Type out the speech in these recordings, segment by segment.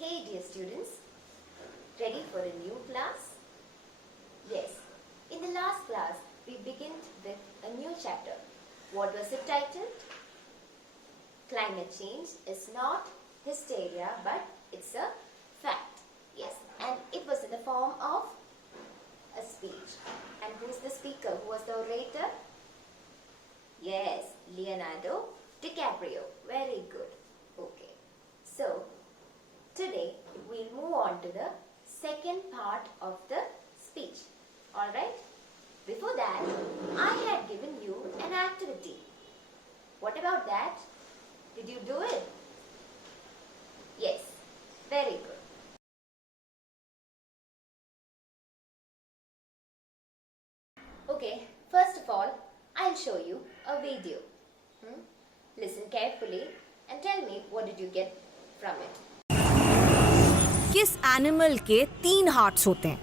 Hey dear students, ready for a new class? Yes, in the last class we began with a new chapter. What was it titled? Climate change is not hysteria but it's a fact. Yes, and it was in the form of a speech. And who's the speaker? Who was the orator? Yes, Leonardo DiCaprio. Very good. Okay, so today we'll move on to the second part of the speech. Alright? Before that, I had given you an activity. What about that? Did you do it? Yes. Very good. Okay, first of all, I'll show you a video. Listen carefully and tell me what did you get from it. किस animal के 3 hearts होते हैं?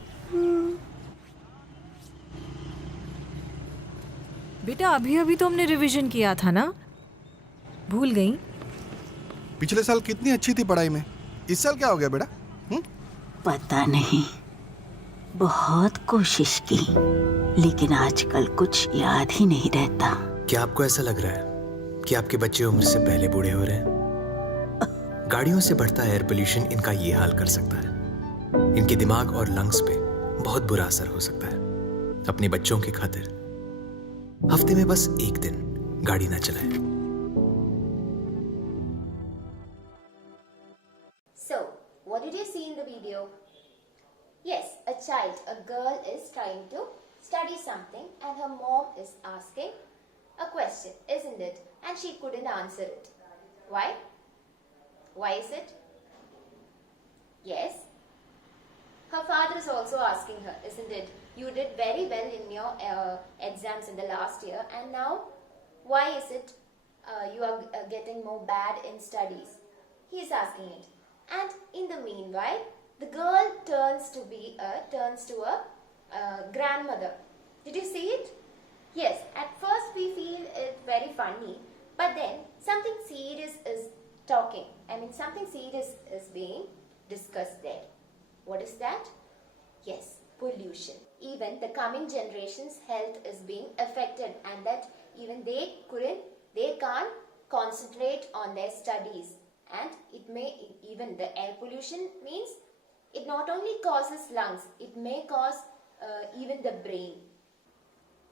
बेटा अभी अभी तो हमने revision किया था ना, भूल गई? पिछले साल कितनी अच्छी थी पढ़ाई में, इस साल क्या हो गया बेटा? पता नहीं, बहुत कोशिश की लेकिन आजकल कुछ याद ही नहीं रहता। क्या आपको ऐसा लग रहा है कि आपके बच्चे उम्र से पहले बूढ़े हो रहे हैं? गाड़ियों से बढ़ता एयर पोल्यूशन इनका ये हाल कर सकता है। इनके दिमाग और लंग्स पे बहुत बुरा असर हो सकता है। अपने बच्चों की खातिर हफ्ते में बस एक दिन गाड़ी ना चलाएं। So, what did you see in the video? Yes, a child, a girl is trying to study something and her mom is asking a question, isn't it? And she couldn't answer it. Why? Why is it? Yes. Her father is also asking her, isn't it? You did very well in your exams in the last year and now why is it you are getting more bad in studies? He is asking it. And in the meanwhile, the girl turns to a grandmother. Did you see it? Yes, at first we feel it very funny, but then something serious is something serious is being discussed there. What is that? Yes, pollution. Even the coming generation's health is being affected and that even they can't concentrate on their studies. And it may, even the air pollution means it not only causes lungs, it may cause even the brain.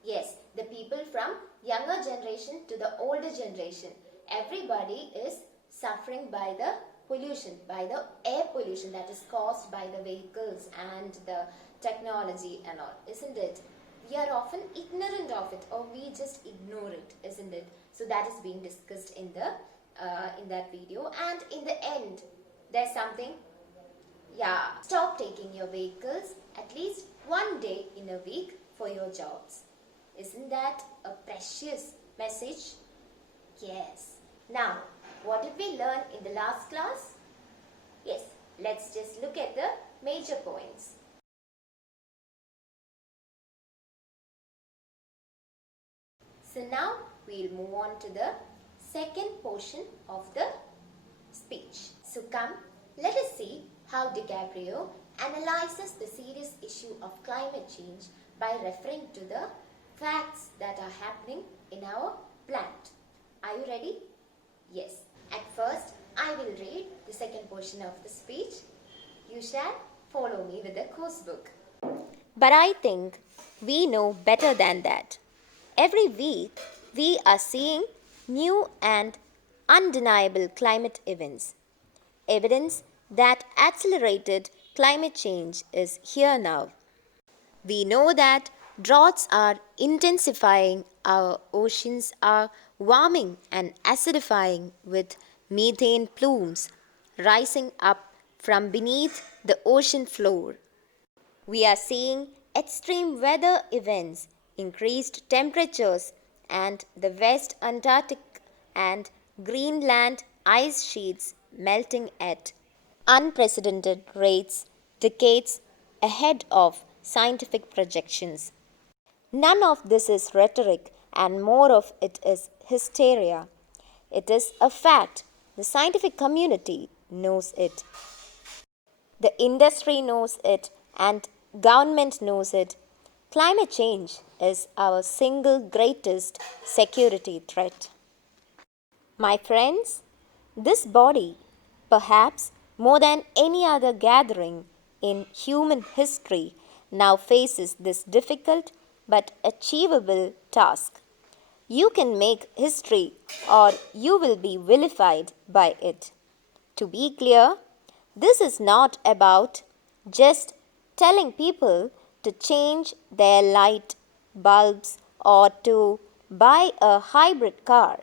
Yes, the people from younger generation to the older generation, everybody is suffering by the pollution, by the air pollution that is caused by the vehicles and the technology and all, isn't it? We are often ignorant of it or we just ignore it, isn't it? So that is being discussed in that video, and in the end there's something, stop taking your vehicles at least one day in a week for your jobs. Isn't that a precious message? Yes. Now, what did we learn in the last class? Yes, let's just look at the major points. So now we'll move on to the second portion of the speech. So come, let us see how DiCaprio analyzes the serious issue of climate change by referring to the facts that are happening in our planet. Are you ready? Yes. At first, I will read the second portion of the speech. You shall follow me with the course book. But I think we know better than that. Every week, we are seeing new and undeniable climate events. Evidence that accelerated climate change is here now. We know that droughts are intensifying, our oceans are warming and acidifying with methane plumes rising up from beneath the ocean floor. We are seeing extreme weather events, increased temperatures, and the West Antarctic and Greenland ice sheets melting at unprecedented rates decades ahead of scientific projections. None of this is rhetoric and more of it is hysteria. It is a fact. The scientific community knows it. The industry knows it and government knows it. Climate change is our single greatest security threat. My friends, this body, perhaps more than any other gathering in human history, now faces this difficult but achievable task. You can make history or you will be vilified by it. To be clear, this is not about just telling people to change their light bulbs or to buy a hybrid car.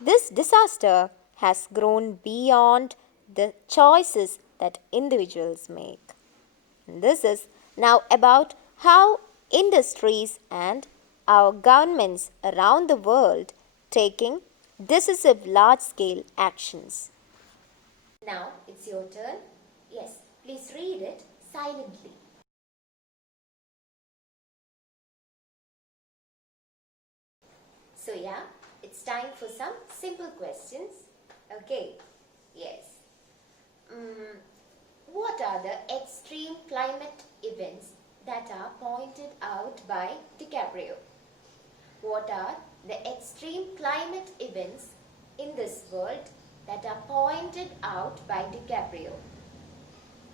This disaster has grown beyond the choices that individuals make. And this is now about how industries and our governments around the world taking decisive large-scale actions. Now it's your turn. Yes, please read it silently. So yeah, it's time for some simple questions. Okay, yes. What are the extreme climate events that are pointed out by DiCaprio? What are the extreme climate events in this world that are pointed out by DiCaprio?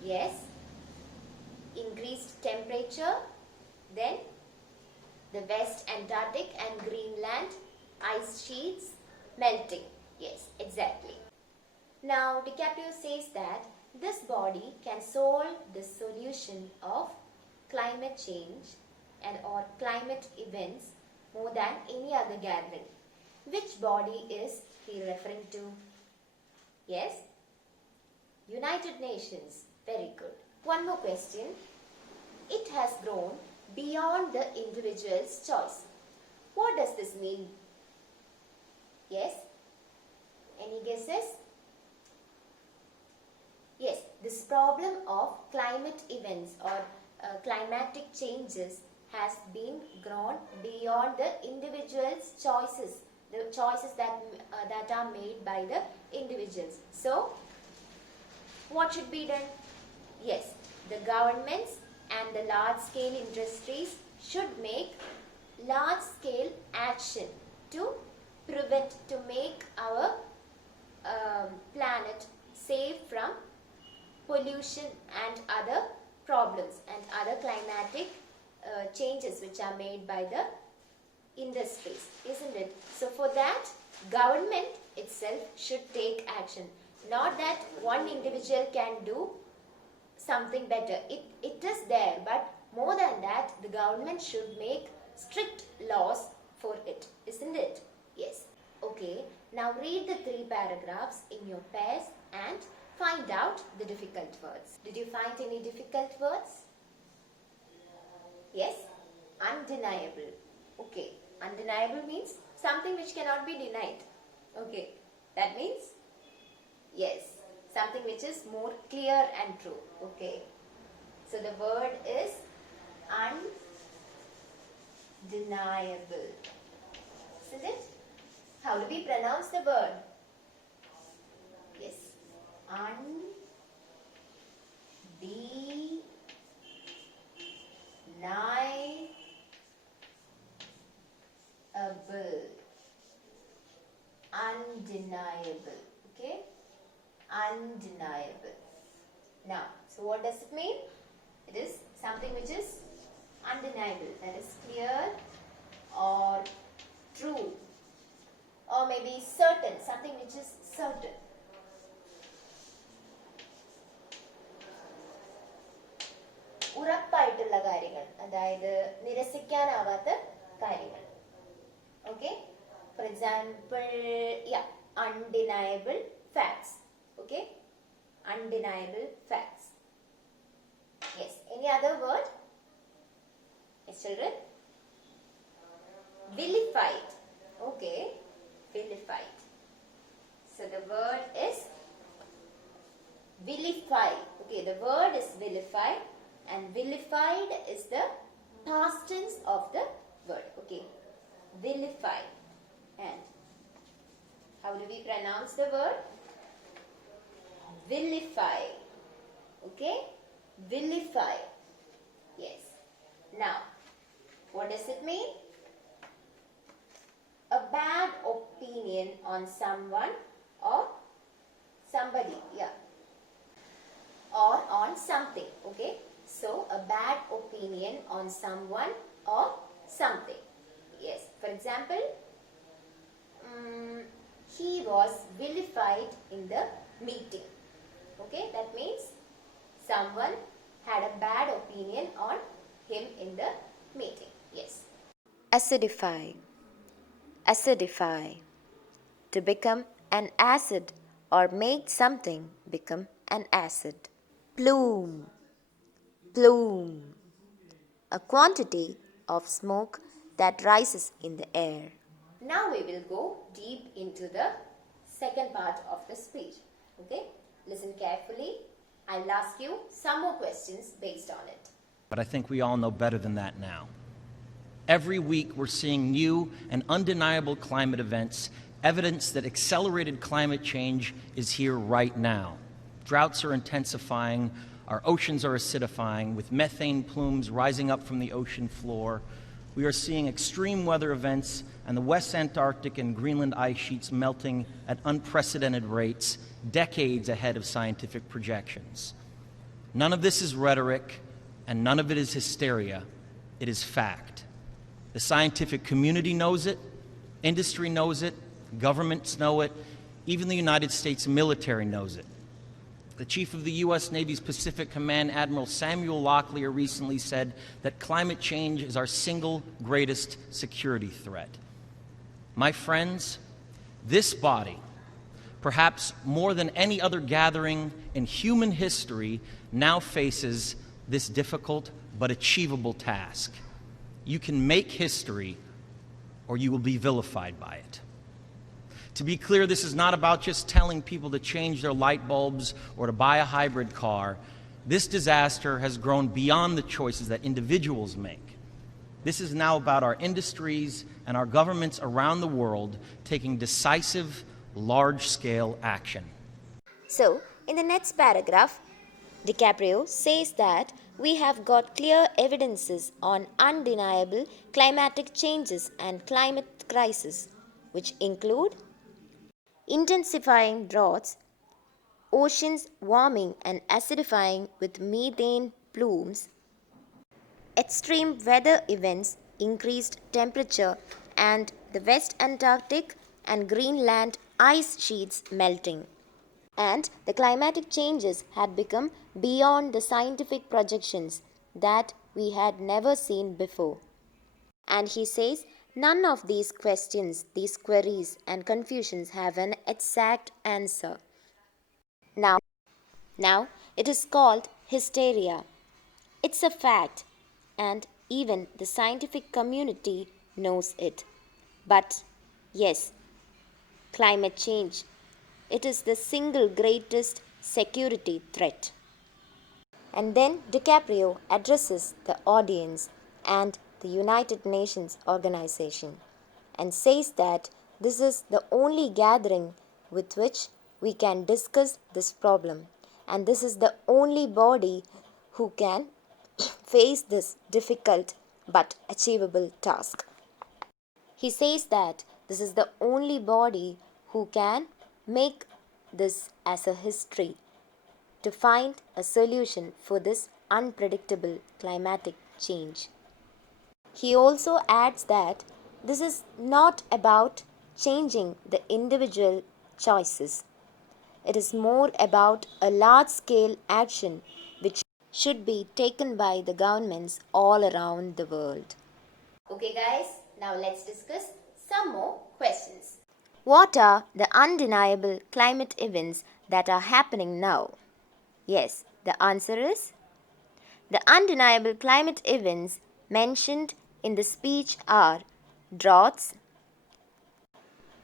Yes, increased temperature, then the West Antarctic and Greenland ice sheets melting. Yes, exactly. Now, DiCaprio says that this body can solve the solution of climate change and or climate events more than any other gathering. Which body is he referring to? Yes, United Nations. Very good. One more question. It has grown beyond the individual's choice. What does this mean? Yes? Any guesses? Yes, this problem of climate events or climatic changes has been grown beyond the individual's choices, the choices that are made by the individuals. So, what should be done? Yes, the governments and the large-scale industries should make large-scale action to prevent, to make our planet safe from pollution and other problems and other climatic changes which are made by the industries, isn't it? So for that, government itself should take action. Not that one individual can do something better. It is there, but more than that, the government should make strict laws for it, isn't it? Yes. Okay, now read the 3 paragraphs in your pairs and find out the difficult words. Did you find any difficult words? Yes? Undeniable. Okay, undeniable means something which cannot be denied. Okay, that means yes, something which is more clear and true. Okay, so the word is undeniable. Isn't it? How do we pronounce the word? Yes, undeniable. Undeniable. Okay, undeniable. Now, so what does it mean? It is something which is undeniable, that is clear or true, or maybe certain, something which is certain. ഉറപ്പായിട്ടുള്ള കാര്യങ്ങൾ, അതായത് നിരസിക്കാനാവാത്ത കാര്യങ്ങൾ. Okay, for example, yeah, undeniable facts. Okay, undeniable facts. Yes, any other word? Yes, children? Vilified. Okay, vilified. So the word is vilify. Okay, the word is vilify, and vilified is the past tense of the word. Okay, vilify. And how do we pronounce the word? Vilify. Okay? Vilify. Yes. Now, what does it mean? A bad opinion on someone or somebody, yeah, or on something. Okay? So, a bad opinion on someone or something. Yes. For example, he was vilified in the meeting. Okay, that means someone had a bad opinion on him in the meeting. Yes. Acidify. Acidify. To become an acid or make something become an acid. Plume. Plume. A quantity of smoke that rises in the air. Now we will go deep into the second part of the speech. Okay? Listen carefully. I'll ask you some more questions based on it. But I think we all know better than that now. Every week we're seeing new and undeniable climate events, evidence that accelerated climate change is here right now. Droughts are intensifying, our oceans are acidifying, with methane plumes rising up from the ocean floor. We are seeing extreme weather events and the West Antarctic and Greenland ice sheets melting at unprecedented rates, decades ahead of scientific projections. None of this is rhetoric, and none of it is hysteria. It is fact. The scientific community knows it, industry knows it, governments know it, even the United States military knows it. The chief of the U.S. Navy's Pacific Command, Admiral Samuel Locklear, recently said that climate change is our single greatest security threat. My friends, this body, perhaps more than any other gathering in human history, now faces this difficult but achievable task. You can make history, or you will be vilified by it. To be clear, this is not about just telling people to change their light bulbs or to buy a hybrid car. This disaster has grown beyond the choices that individuals make. This is now about our industries and our governments around the world taking decisive, large-scale action. So, in the next paragraph, DiCaprio says that we have got clear evidences on undeniable climatic changes and climate crisis, which include intensifying droughts, oceans warming and acidifying with methane plumes, extreme weather events, increased temperature, and the West Antarctic and Greenland ice sheets melting. And the climatic changes had become beyond the scientific projections that we had never seen before. And he says, none of these questions, these queries and confusions have an exact answer. Now it is called hysteria. It's a fact, and even the scientific community knows it. But yes, climate change, it is the single greatest security threat. And then DiCaprio addresses the audience and the United Nations organization and says that this is the only gathering with which we can discuss this problem, and this is the only body who can face this difficult but achievable task. He says that this is the only body who can make this as a history to find a solution for this unpredictable climatic change. He also adds that this is not about changing the individual choices. It is more about a large-scale action which should be taken by the governments all around the world. Okay guys, now let's discuss some more questions. What are the undeniable climate events that are happening now? Yes, the answer is the undeniable climate events mentioned in the speech are droughts,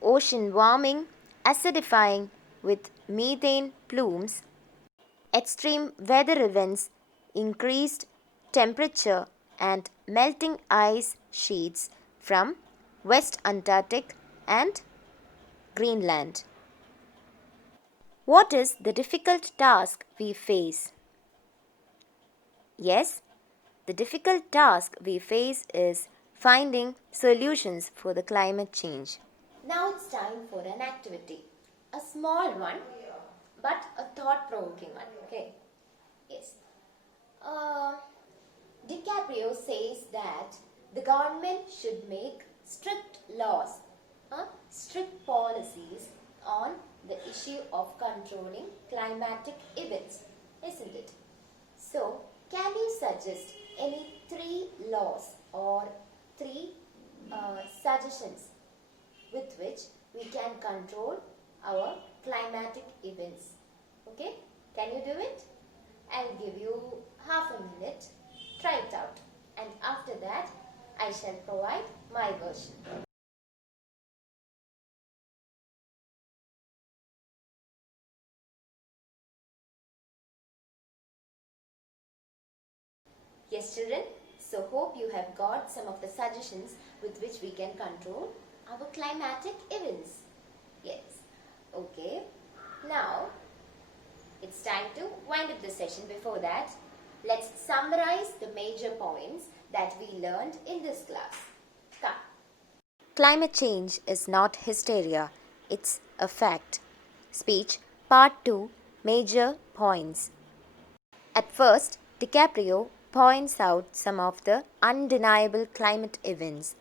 ocean warming, acidifying with methane plumes, extreme weather events, increased temperature, and melting ice sheets from West Antarctic and Greenland. What is the difficult task we face? Yes, the difficult task we face is finding solutions for the climate change. Now it's time for an activity. A small one, but a thought-provoking one. Okay. Yes. DiCaprio says that the government should make strict laws, strict policies on the issue of controlling climatic events, isn't it? So, can you suggest any three laws or three suggestions with which we can control our climatic events? Okay, can you do it? I'll give you half a minute. Try it out. And after that, I shall provide my version. Yes, children. So hope you have got some of the suggestions with which we can control our climatic events. Yes. Okay. Now, it's time to wind up the session. Before that, let's summarize the major points that we learned in this class. Come. Climate change is not hysteria, it's a fact. Speech Part 2, Major Points. At first, DiCaprio points out some of the undeniable climate events.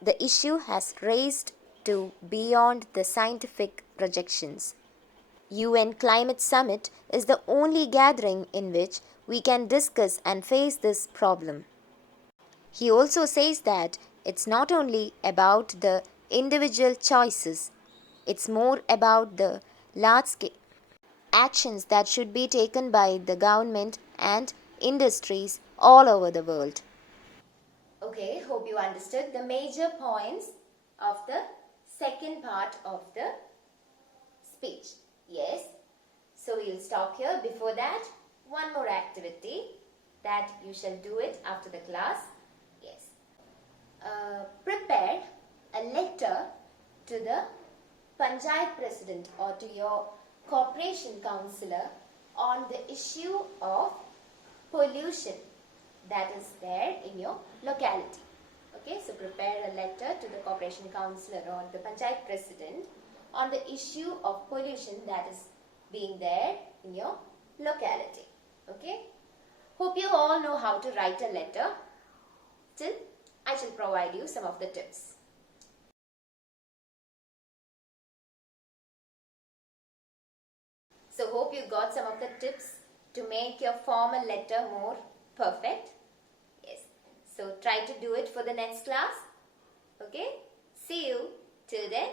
The issue has raised to beyond the scientific projections. UN Climate Summit is the only gathering in which we can discuss and face this problem. He also says that it's not only about the individual choices, it's more about the large scale actions that should be taken by the government and industries all over the world. Okay, hope you understood the major points of the second part of the speech. Yes. So we'll stop here. Before that, one more activity that you shall do it after the class. Yes. Prepare a letter to the Panchayat President or to your corporation councillor on the issue of pollution that is there in your locality. Okay, so prepare a letter to the corporation councillor or the Panchayat President on the issue of pollution that is being there in your locality. Okay, hope you all know how to write a letter. Still, I shall provide you some of the tips. So hope you got some of the tips to make your formal letter more perfect. Yes. So try to do it for the next class. Okay. See you. Till then.